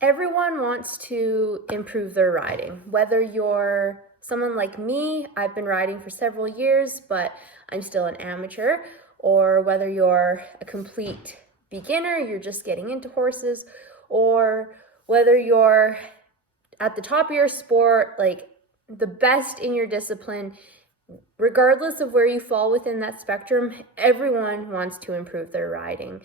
Everyone wants to improve their riding. Whether you're someone like me, I've been riding for several years, but I'm still an amateur, or whether you're a complete beginner, you're just getting into horses, or whether you're at the top of your sport, like the best in your discipline, regardless of where you fall within that spectrum, everyone wants to improve their riding.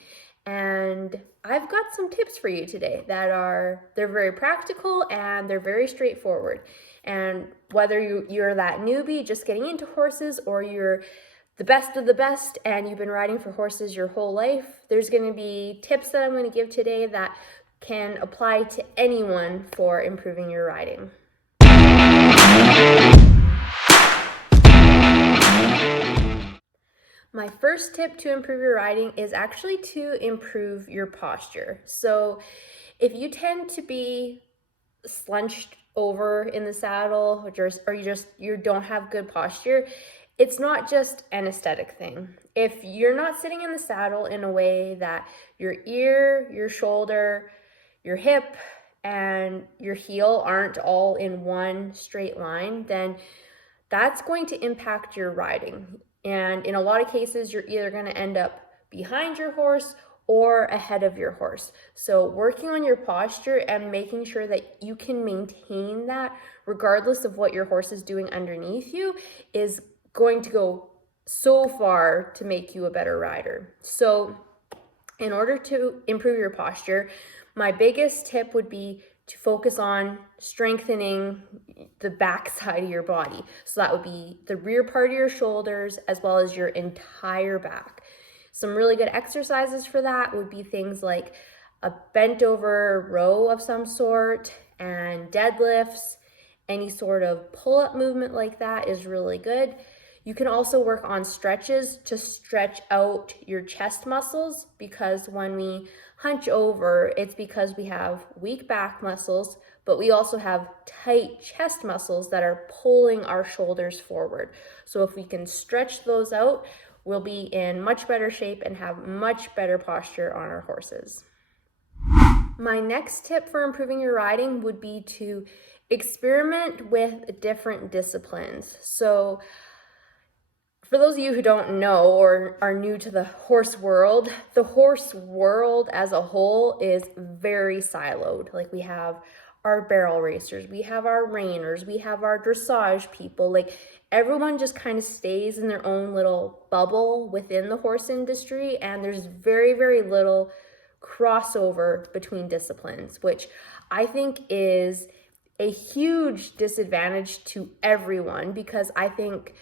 And I've got some tips for you today they're very practical and they're very straightforward. And whether you're that newbie just getting into horses, or you're the best of the best and you've been riding for horses your whole life, there's going to be tips that I'm going to give today that can apply to anyone for improving your riding. My first tip to improve your riding is actually to improve your posture. So if you tend to be slunched over in the saddle, or you don't have good posture, it's not just an aesthetic thing. If you're not sitting in the saddle in a way that your ear, your shoulder, your hip, and your heel aren't all in one straight line, then that's going to impact your riding. And in a lot of cases, you're either going to end up behind your horse or ahead of your horse. So working on your posture and making sure that you can maintain that regardless of what your horse is doing underneath you is going to go so far to make you a better rider. So in order to improve your posture, my biggest tip would be to focus on strengthening the back side of your body. So that would be the rear part of your shoulders as well as your entire back. Some really good exercises for that would be things like a bent over row of some sort and deadlifts. Any sort of pull-up movement like that is really good. You can also work on stretches to stretch out your chest muscles, because when we hunch over, it's because we have weak back muscles, but we also have tight chest muscles that are pulling our shoulders forward. So if we can stretch those out, we'll be in much better shape and have much better posture on our horses. My next tip for improving your riding would be to experiment with different disciplines. So for those of you who don't know or are new to the horse world as a whole is very siloed. Like, we have our barrel racers, we have our reiners, we have our dressage people. Like, everyone just kind of stays in their own little bubble within the horse industry, and there's very, very little crossover between disciplines, which I think is a huge disadvantage to everyone, because I think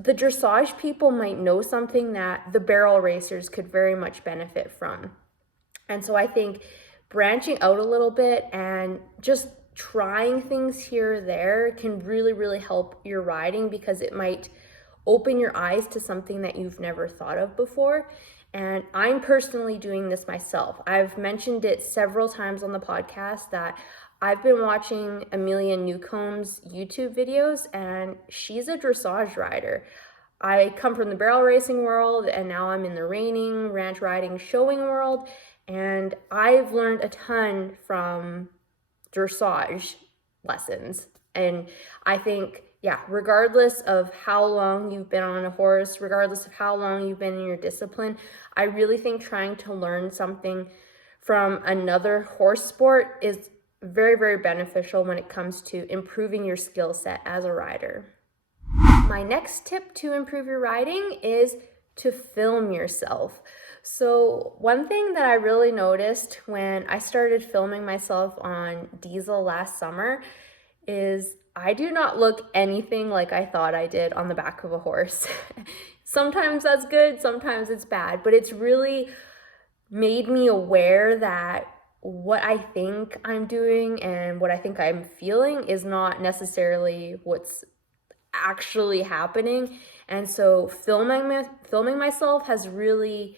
the dressage people might know something that the barrel racers could very much benefit from. And so I think branching out a little bit and just trying things here or there can really, really help your riding, because it might open your eyes to something that you've never thought of before. And I'm personally doing this myself. I've mentioned it several times on the podcast that I've been watching Amelia Newcomb's YouTube videos, and she's a dressage rider. I come from the barrel racing world, and now I'm in the reining, ranch riding, showing world, and I've learned a ton from dressage lessons. And I think, regardless of how long you've been on a horse, regardless of how long you've been in your discipline, I really think trying to learn something from another horse sport is very, very beneficial when it comes to improving your skill set as a rider. My next tip to improve your riding is to film yourself. So one thing that I really noticed when I started filming myself on Diesel last summer is I do not look anything like I thought I did on the back of a horse. Sometimes that's good, sometimes it's bad, but it's really made me aware that what I think I'm doing and what I think I'm feeling is not necessarily what's actually happening. And so filming myself has really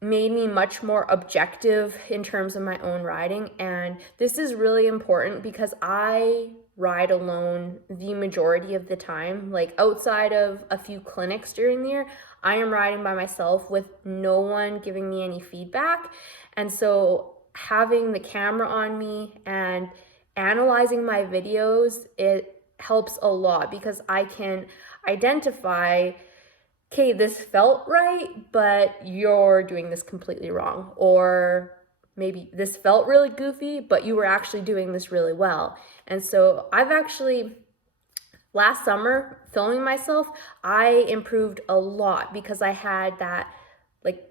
made me much more objective in terms of my own riding. And this is really important because I ride alone the majority of the time. Like, outside of a few clinics during the year, I am riding by myself with no one giving me any feedback. And so having the camera on me and analyzing my videos, it helps a lot because I can identify, okay, this felt right, but you're doing this completely wrong. Or maybe this felt really goofy, but you were actually doing this really well. And so I've actually, last summer, filming myself, I improved a lot because I had that, like,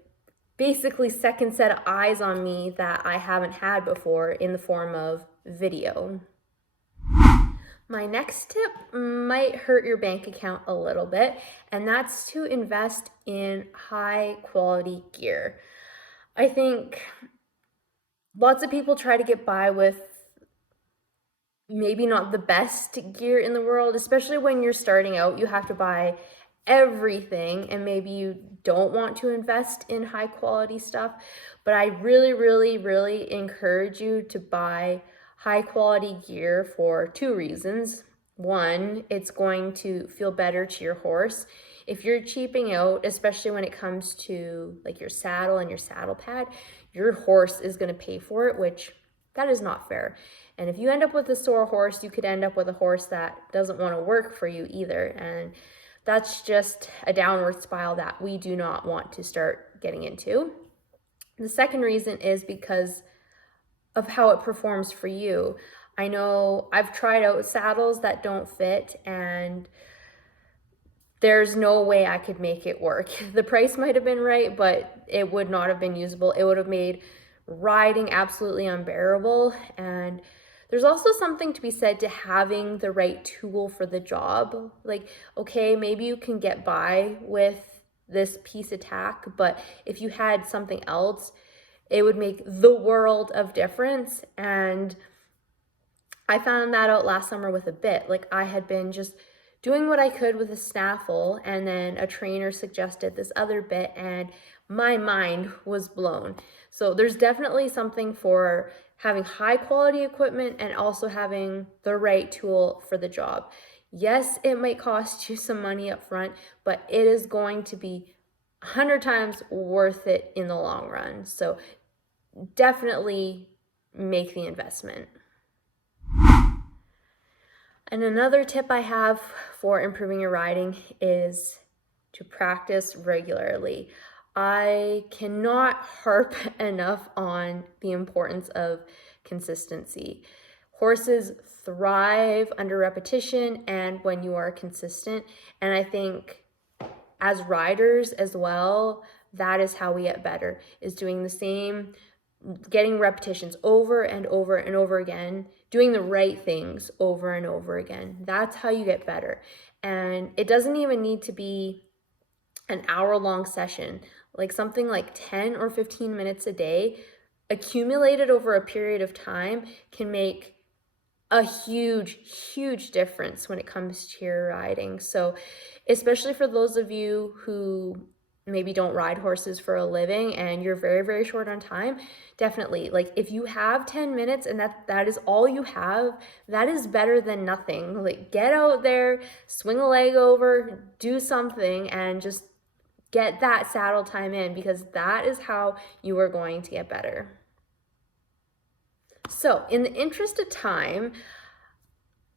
basically second set of eyes on me that I haven't had before in the form of video. My next tip might hurt your bank account a little bit, and that's to invest in high quality gear. I think lots of people try to get by with maybe not the best gear in the world, especially when you're starting out. You have to buy everything, and maybe you don't want to invest in high quality stuff. But I really encourage you to buy high quality gear for two reasons. One, it's going to feel better to your horse. If you're cheaping out, especially when it comes to like your saddle and your saddle pad, your horse is going to pay for it, which that is not fair. And if you end up with a sore horse, you could end up with a horse that doesn't want to work for you either. And that's just a downward spiral that we do not want to start getting into. The second reason is because of how it performs for you. I know I've tried out saddles that don't fit, and there's no way I could make it work. The price might have been right, but it would not have been usable. It would have made riding absolutely unbearable. And there's also something to be said to having the right tool for the job. Like, okay, maybe you can get by with this piece of tack, but if you had something else, it would make the world of difference. And I found that out last summer with a bit. Like, I had been just doing what I could with a snaffle, and then a trainer suggested this other bit, and my mind was blown. So there's definitely something for having high quality equipment and also having the right tool for the job. Yes, it might cost you some money up front, but it is going to be 100 times worth it in the long run. So definitely make the investment. And another tip I have for improving your riding is to practice regularly. I cannot harp enough on the importance of consistency. Horses thrive under repetition and when you are consistent. And I think as riders as well, that is how we get better, is doing the same, getting repetitions over and over and over again, doing the right things over and over again. That's how you get better. And it doesn't even need to be an hour-long session. Like something like 10 or 15 minutes a day accumulated over a period of time can make a huge difference when it comes to your riding. So especially for those of you who maybe don't ride horses for a living and you're very short on time, definitely, like, if you have 10 minutes and that is all you have, that is better than nothing. Like, get out there, swing a leg over, do something, and just get that saddle time in, because that is how you are going to get better. So in the interest of time,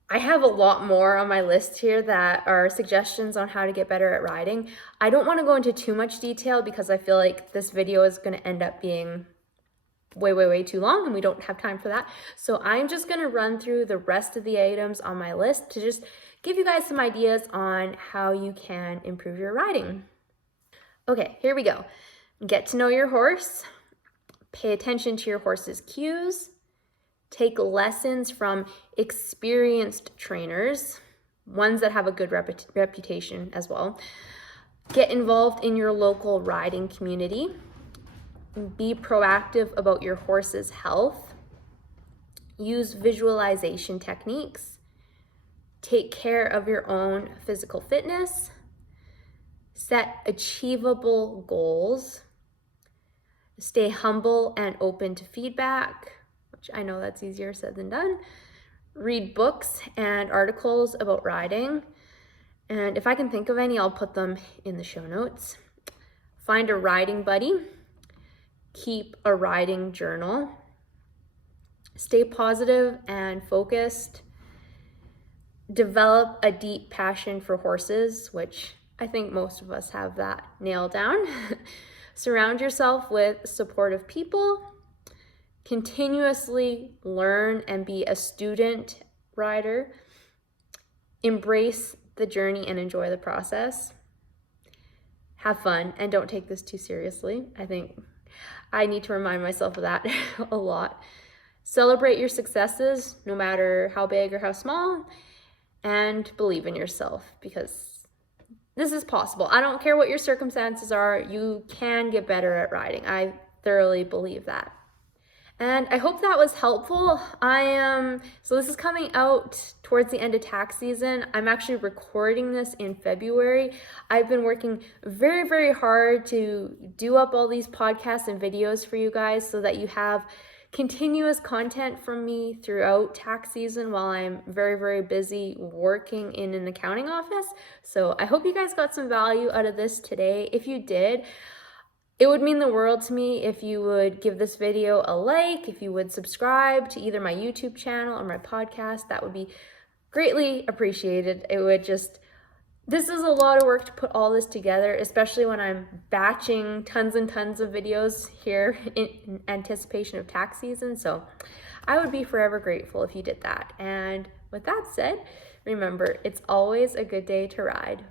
I have a lot more on my list here that are suggestions on how to get better at riding. I don't want to go into too much detail because I feel like this video is going to end up being way too long and we don't have time for that. So I'm just going to run through the rest of the items on my list to just give you guys some ideas on how you can improve your riding. Okay, here we go. Get to know your horse. Pay attention to your horse's cues. Take lessons from experienced trainers, ones that have a good reputation as well. Get involved in your local riding community. Be proactive about your horse's health. Use visualization techniques. Take care of your own physical fitness. Set achievable goals. Stay humble and open to feedback, which I know that's easier said than done. Read books and articles about riding. And if I can think of any, I'll put them in the show notes. Find a riding buddy. Keep a riding journal. Stay positive and focused. Develop a deep passion for horses, which I think most of us have that nailed down. Surround yourself with supportive people. Continuously learn and be a student rider. Embrace the journey and enjoy the process. Have fun and don't take this too seriously. I think I need to remind myself of that a lot. Celebrate your successes, no matter how big or how small, and believe in yourself, because this is possible. I don't care what your circumstances are, you can get better at riding. I thoroughly believe that. And I hope that was helpful. So this is coming out towards the end of tax season. I'm actually recording this in February. I've been working very, very hard to do up all these podcasts and videos for you guys so that you have continuous content from me throughout tax season while I'm very, very busy working in an accounting office. So I hope you guys got some value out of this today. If you did, it would mean the world to me if you would give this video a like, if you would subscribe to either my YouTube channel or my podcast. That would be greatly appreciated. This is a lot of work to put all this together, especially when I'm batching tons and tons of videos here in anticipation of tax season. So I would be forever grateful if you did that. And with that said, remember, it's always a good day to ride.